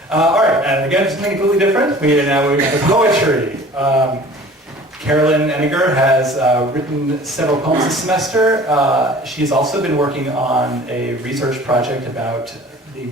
All right, and again, something completely different. We have poetry. Carolyn Engerer has written several poems this semester. She's also been working on a research project about the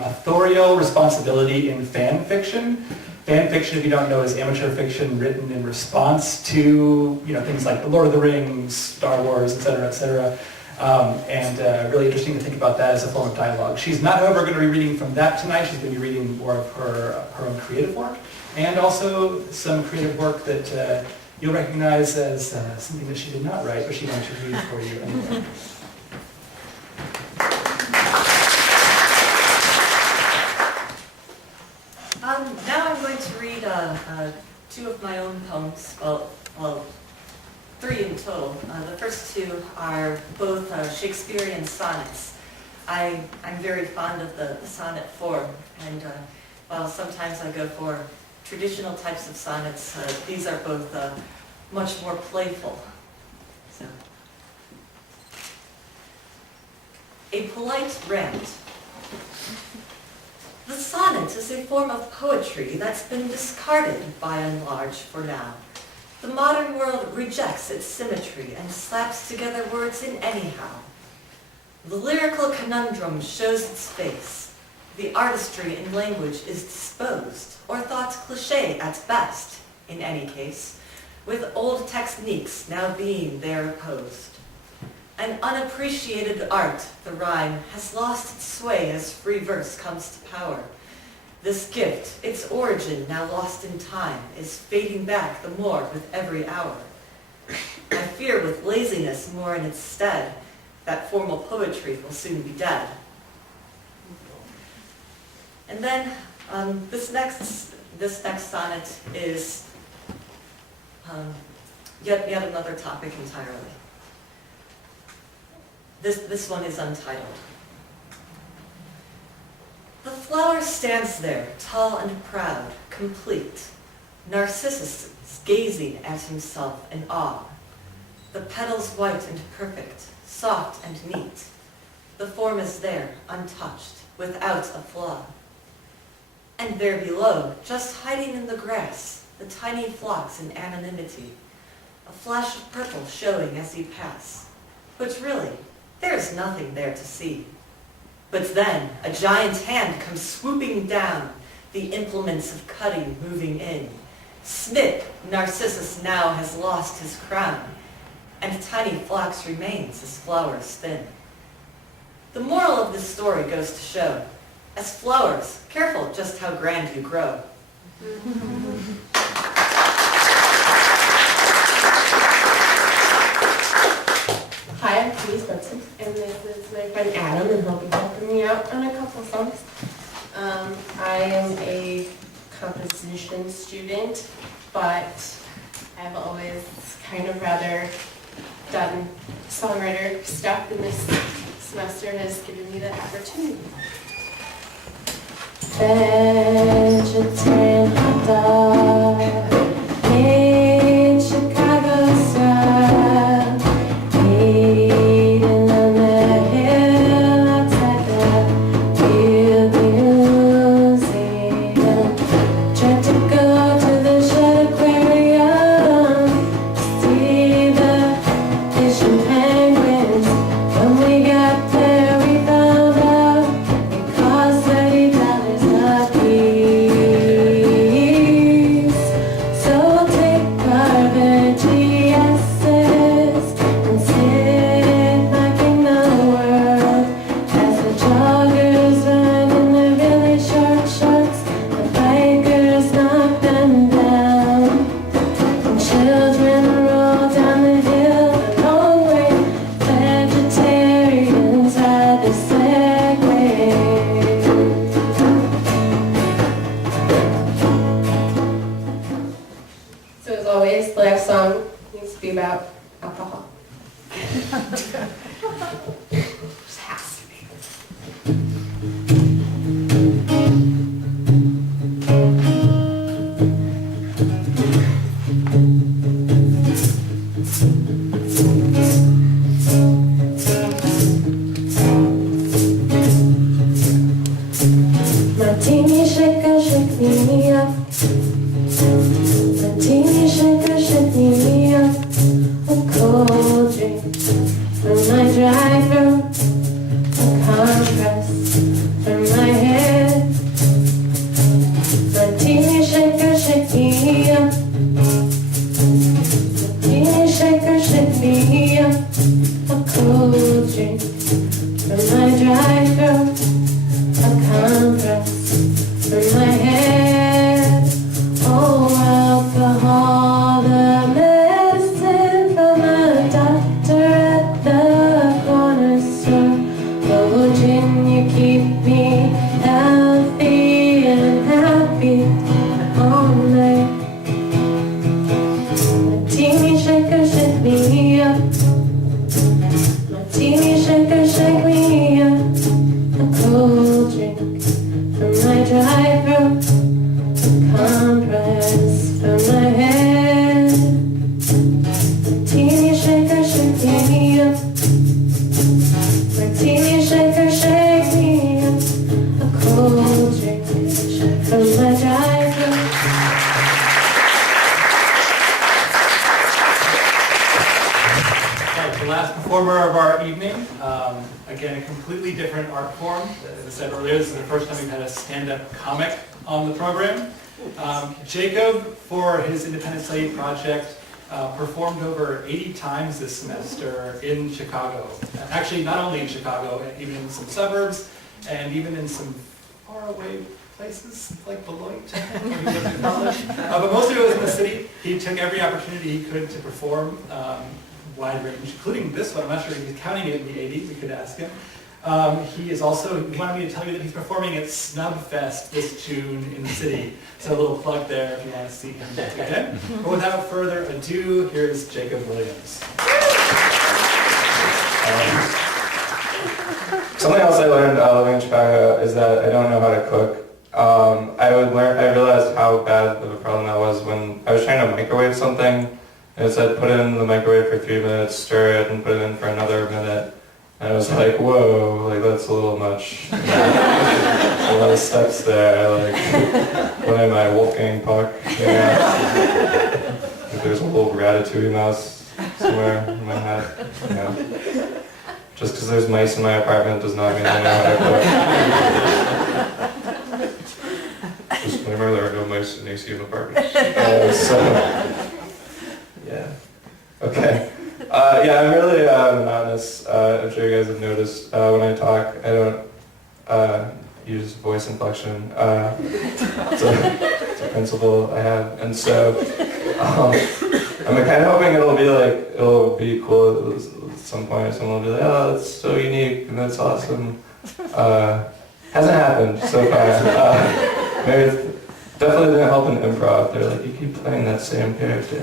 authorial responsibility in fan fiction. Fan fiction, if you don't know, is amateur fiction written in response to things like The Lord of the Rings, Star Wars, et cetera. And really interesting to think about that as a form of dialogue. She's not, however, going to be reading from that tonight. She's going to be reading more of her own creative work, and also some creative work that you'll recognize as something that she did not write, but she wanted to read for you anyway. Now I'm going to read two of my own poems, well, three in total. The first two are both Shakespearean sonnets. I'm very fond of the sonnet form, and while sometimes I go for traditional types of sonnets, these are both much more playful. So, a polite rant. The sonnet is a form of poetry that's been discarded by and large for now. The modern world rejects its symmetry and slaps together words in anyhow. The lyrical conundrum shows its face. The artistry in language is disposed, or thought cliché at best, in any case, with old techniques now being there opposed. An unappreciated art, the rhyme, has lost its sway as free verse comes to power. This gift, its origin now lost in time, is fading back the more with every hour. I fear with laziness more in its stead, that formal poetry will soon be dead. And then this next sonnet is yet another topic entirely. This one is untitled. The flower stands there, tall and proud, complete. Narcissus is gazing at himself in awe. The petals white and perfect, soft and neat. The form is there, untouched, without a flaw. And there below, just hiding in the grass, the tiny flocks in anonymity. A flash of purple showing as you pass. But really, there's nothing there to see. But then, a giant hand comes swooping down, the implements of cutting moving in. Snip, Narcissus now has lost his crown, and tiny flocks remains as flowers spin. The moral of this story goes to show, as flowers, careful just how grand you grow. Hi, I'm Katie Spencer, and this is my friend Adam, and he'll be helping me out on a couple songs. I am a composition student, but I've always kind of rather done songwriter stuff, and this semester has given me that opportunity. Vegetarian hot dog in Chicago style, eating on the hill outside the Field Museum. Tried to go to the Shedd Aquarium to see the fish and penguins. When we got there, we found out it cost $30 a piece. So we'll take our VGSs and sit back in the world as the joggers run in their really short shorts, the bikers knock them down, and children roll down the hill the long way. Vegetarians ride the Segway. So as always, the last song needs to be about alcohol. Just has to be. My Martini shaker, shake me up. Martini shaker, shake me up. A cold drink from my dry throat. A compress from my head. Martini shaker, shake me up. Martini shaker, shake me up. A cold drink from my dry throat. A compress from my head. Oh, alcohol, the medicine from a doctor at the corner store. Oh, gin, you keep me healthy and happy all night. Martini shaker, shake me up. Martini shaker, shake me up. A cold drink from my dry throat. A compress from my head. Martini shaker, shake me up. Martini shaker, shake me up. A cold drink from my dry throat. Right, the last performer of our evening, again, a completely different art form. As I said earlier, this is the first time we've had a stand-up comic on the program. Jacob, for his independent study project, performed over 80 times this semester in Chicago. Actually, not only in Chicago, even in some suburbs, and even in some faraway places like Beloit, where he lived in college. But most of it was in the city. He took every opportunity he could to perform, wide range, including this one. I'm not sure if he's counting it in the 80. We could ask him. He wanted me to tell you that he's performing at Snubfest this June in the city. So a little plug there if you want to see him again. But without further ado, here's Jacob Williams. Something else I learned living in Chicago is that I don't know how to cook. I realized how bad of a problem that was when I was trying to microwave something. And it said put it in the microwave for 3 minutes, stir it, and put it in for another minute. And I was like, whoa, like that's a little much. A lot of steps there. Like, what am I, Wolfgang Puck? Yeah. Like, there's a little ratatouille mouse somewhere in my head. Yeah. Just because there's mice in my apartment does not mean I know how to cook. Disclaimer, there are no mice in ACM apartments. Yeah. Okay. Yeah, I'm really monotonous. I'm sure you guys have noticed when I talk, I don't use voice inflection. It's a principle I have, and so I'm kind of hoping it'll be cool at some point. Someone will be like, "Oh, that's so unique and that's awesome." Hasn't happened so far. Maybe it's definitely didn't help in improv. They're like, you keep playing that same character.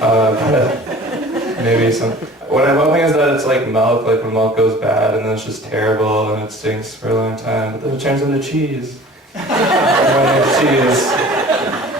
But maybe some. What I'm hoping is that it's like milk, like when milk goes bad and then it's just terrible and it stinks for a long time, but then it turns into cheese. Everyone likes cheese.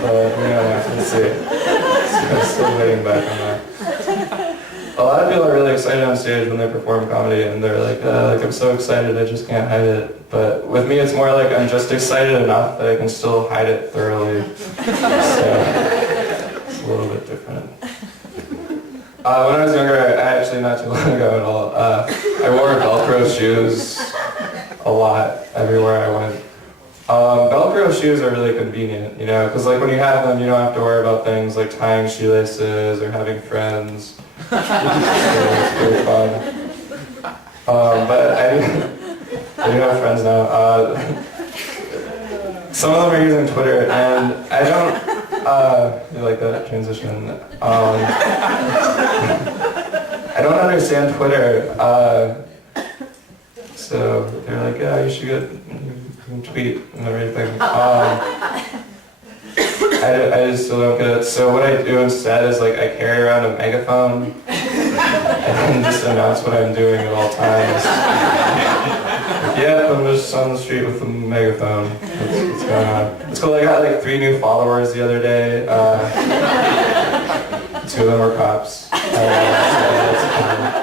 But yeah, let's see. So I'm still waiting back on that. A lot of people are really excited on stage when they perform comedy, and they're like, I'm so excited, I just can't hide it. But with me, it's more like I'm just excited enough that I can still hide it thoroughly. So it's a little bit different. When I was younger, actually not too long ago at all, I wore Velcro shoes a lot everywhere I went. Velcro shoes are really convenient, you know, because like when you have them, you don't have to worry about things like tying shoelaces or having friends. So it's really fun. But I do have friends now. Some of them are using Twitter, and I don't. You like that transition? I don't understand Twitter. So they're like, yeah, you should tweet and everything. I just still don't get it. So what I do instead is like I carry around a megaphone and just announce what I'm doing at all times. Yep, I'm just on the street with a megaphone. What's going on? It's cool. I got like 3 new followers the other day. 2 of them were cops. So that's cool.